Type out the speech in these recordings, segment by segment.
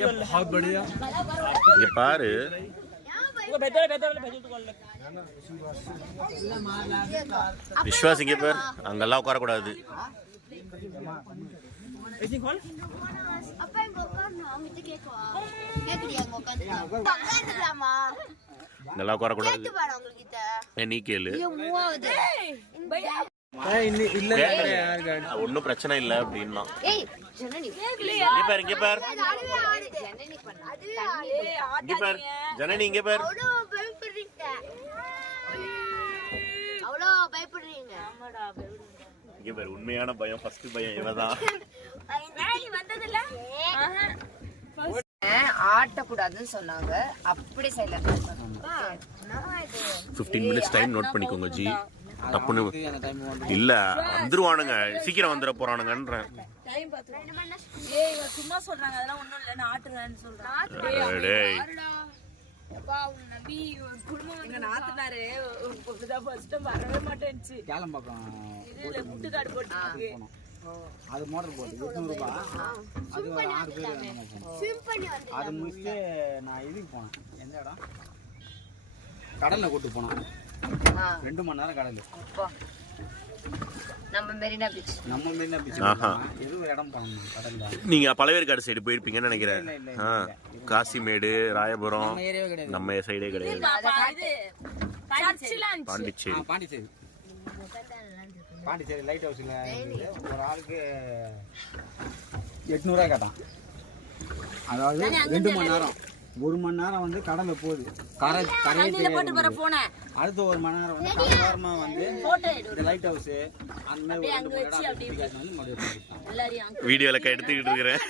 बहुत बढ़िया ये பாரு விஸ்வாஸ் இங்கே பார் அங்கெல்லாம் உட்காரக்கூடாது நல்லா உட்காரக்கூடாது நீ கேளு ஒன்னும் பிரச்சனை இல்ல அப்படின்னா இங்க பாரு ஜனனி இங்க பாரு இங்க பாரு உண்மையான பயம் ஃபர்ஸ்ட் பயம் இவதான் ஆட்டக்கூடாதுன்னு சொன்னாங்க அப்படி செய்யல 15 மினிட்ஸ் டைம் நோட் பண்ணிக்கோங்க ஜி தப்புன்னு இல்ல வந்துருவானுங்க சீக்கிரம் வந்துட போறானுங்கன்றேன் சும்மா சொல்றாங்க அதெல்லாம் ஒண்ணும் இல்ல நான் ஆட்டுறேன்னு சொல்றேன் நாத்துனாரு ஃபர்ஸ்ட் வரவே மாட்டேன்ச்சு முட்டுக்காடு போட்டு அது மோட்டர் போட்டு 800 ரூபாய் அது 6 பேர் அது முடிச்சுட்டு நான் இதுக்கு போனேன் எந்த இடம் கடல்ல கூட்டு போனேன் 2 மணி நேரம் கடல் நம்ம மெரினா பீச் ஏதோ இடம் போனோம் கடல்ல நீங்க பழவேற்காடு சைடு போயிருப்பீங்கன்னு நினைக்கிறேன் காசிமேடு ராயபுரம் நம்ம சைடே கிடையாது பாண்டிச்சேரி லைட் ஹவுஸ்ல ஒரு ஆளுக்கு 800 ரூபாய் கேட்டான் அதாவது 2 மணி நேரம் 1 மணி நேரம் வந்து கடல்ல போகுது அடுத்த 1 மணி நேரம் வந்து கடலோரமா வந்து இந்த லைட் ஹவுஸ் அந்த மாதிரி வீடியோல எடுத்துக்கிட்டு இருக்கிறேன்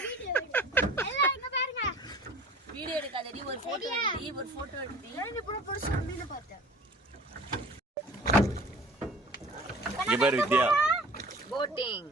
வீடியோ எடுக்காதடி ஒரு போட்டோ எடுத்து இங்க பாரு வித்யா போட்டிங்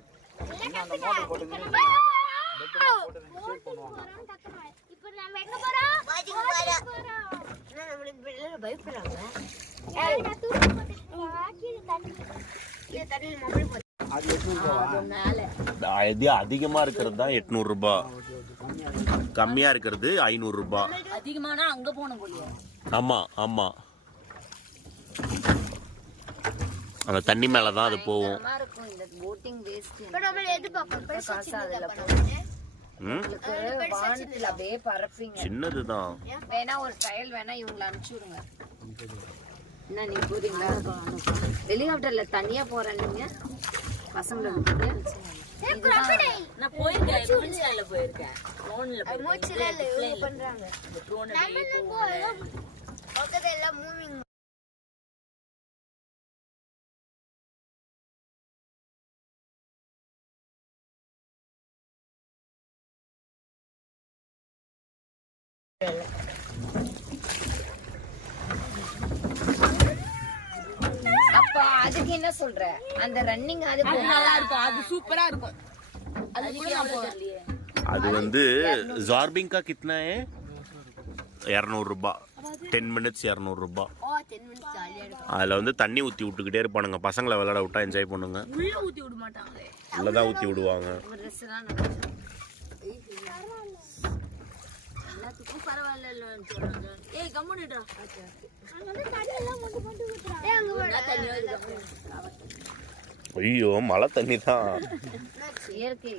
அதிகமா இருக்கிறது தான் 800 ரூபாய் கம்மியா இருக்கிறது 500 ரூபாய் அதிகமானா அங்க போணும் போலியா ஆமா ஆமா அந்த தண்ணி மேலதான் அது போகும் சின்னதுதான் வேணா ஒரு ட்ரையல் வேணா இவங்களை அனுப்பிச்சு விடுங்க என்ன நீங்க போறீங்களா ஹெலிகாப்டர்ல தனியா போறேன் நீங்க பசங்களை நான் போயிருக்கேன் மூச்சில போயிருக்கேன் ட்ரோன்ல பண்றாங்க மூவிங் அப்ப அதுக்கு என்ன சொல்ற அந்த ரன்னிங் அது நல்லா இருக்கும் அது சூப்பரா இருக்கும் அது வந்து ஜார்பிங் का कितना है 200 ரூபாய் 10 மினிட்ஸ் 200 ரூபாய் அதுல வந்து தண்ணி ஊத்தி விட்டுக்கிட்டே இருப்பானுங்க பசங்களை விளையாட விட்டா என்ஜாய் பண்ணுங்க உள்ள ஊத்தி விட மாட்டாங்க உள்ளதான் ஊத்தி விடுவாங்க எல்லாத்துக்கும் பரவாயில்ல சொல்றாங்க ஏய் கம்முனுடா ஐயோ மழை தண்ணி தான் இயற்கை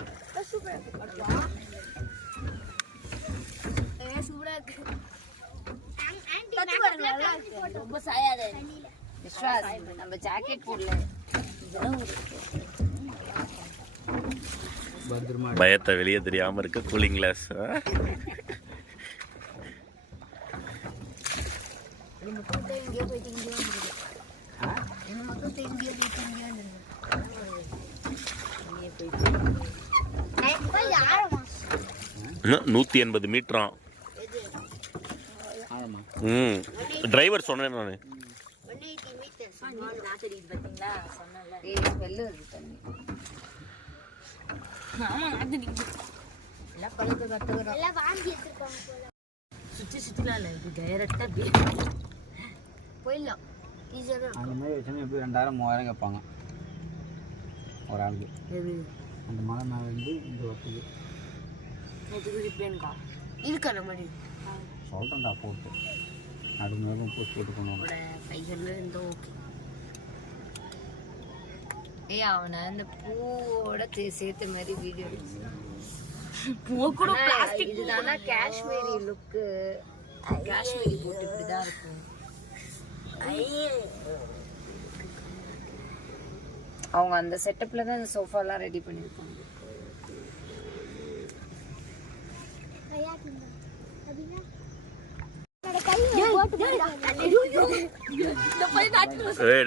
ரொம்ப சாயாத விஸ்வாஸ் நம்ம ஜாக்கெட் போடல பயத்தை வெளியே தெரியாம இருக்க கூலிங் கிளாஸ் இன்னும் 180 மீட்டராம் டிரைவர் சொன்னேன் நானு சுத்தி சுத்திலாம் இல்ல இது டைரக்டா போயிடலாம் அந்த மாதிரி வச்சோன்னா எப்படி 2000-3000 கேட்பாங்க ஒரு ஆளுக்கு அந்த மலை மேலே இருந்து இந்த ஒட்டுக்கு நேற்று பிளேனுக்கா இருக்கான மாதிரி சொல்கிறேன்டா போட்டு நடு மேலும் போட்டு கொண்டு கைகளில் இருந்தோ ஓகே. ஏய் அவனை அந்த பூவோட சேர்த்த மாதிரி வீடியோ இதுதானா காஷ்மீரி லுக்கு. காஷ்மீரி போட்டு இப்படிதான் இருக்கும். அவங்க அந்த செட்டப்ல தான் இந்த சோஃபாலாம் ரெடி பண்ணிருக்காங்க.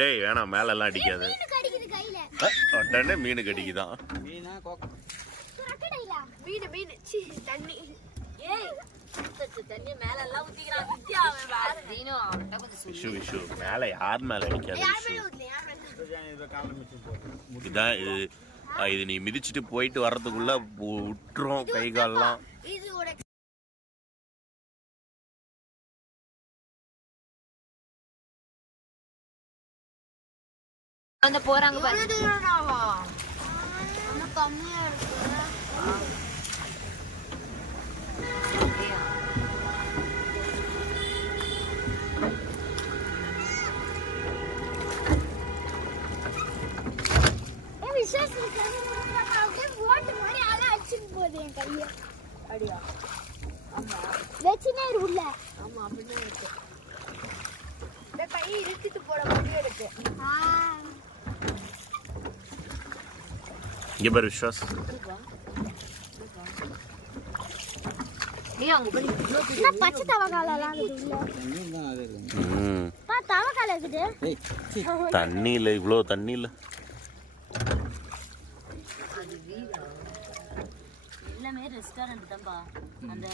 டேய் வேணாம் மேல எல்லாம் அடிக்காது. உடனே மீன் கடிக்குதான். விஷு மேல யார் மேல அடிக்காது. இதான் இது நீ மிதிச்சுட்டு போயிட்டு வர்றதுக்குள்ள விட்டுரும் கை கால்லாம். அந்த போறாங்க பாரு. கம்மியா இருக்கு. இங்க பாரு விஸ்வாஸ். பச்சை தவக்காலாம் தண்ணியில இவ்வளோ தண்ணியில எல்லாமே ரெஸ்டாரண்ட் தான்பா. அந்த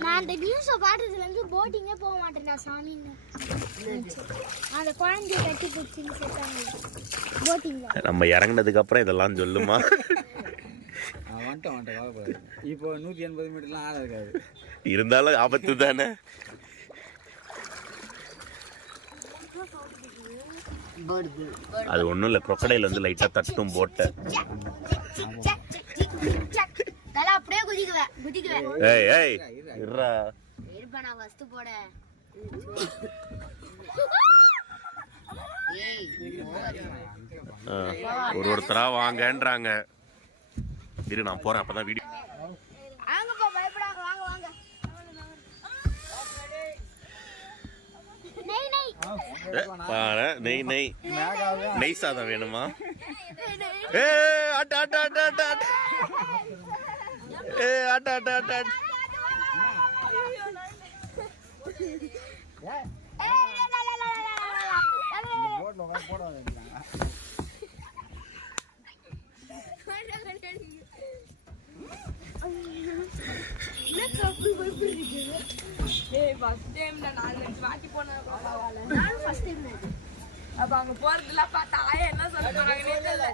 நான் அந்த நியூஸை பார்த்ததுல இருந்து போட்டிங்கே போக மாட்டேன்டா சாமின்னு. அந்த குழந்தைய கட்டி பிடிச்சின்னு சொல்லிட்டாங்க போட்டிங்ல. நம்ம இறங்கினதுக்கு அப்புறம் இதெல்லாம் சொல்லுமா? வந்துட்டேன் கவலைப்படாது. இப்போ 180 மீட்டர்லாம் ஆழம் இருக்காது. இருந்தாலும் ஆபத்து தானே. அது ஒன்றும் இல்லை, crocodile வந்து லைட்டாக தட்டும் போட்ட. அப்படியே குதிக்குவேன். ஏய் ஏய் இருடா. இருப்பா நான் ஃபர்ஸ்ட் போட. ஒருத்தரா வாங்கன்றாங்க. இரு நான் போறேன், அப்பதான் வீடியோ. வாங்கப்பா பயப்படாத, வாங்க வாங்க. நெய் நெய் நெய் சாதம் வேணுமா? ஏ அட்ட அட்ட அட்ட அட்ட அட்ட. ஏ அட்ட அட்ட அட்ட அட்ட. அப்ப அங்க போறதுல பார்த்தா என்ன சொல்ல போறாங்கன்னே தெரியல.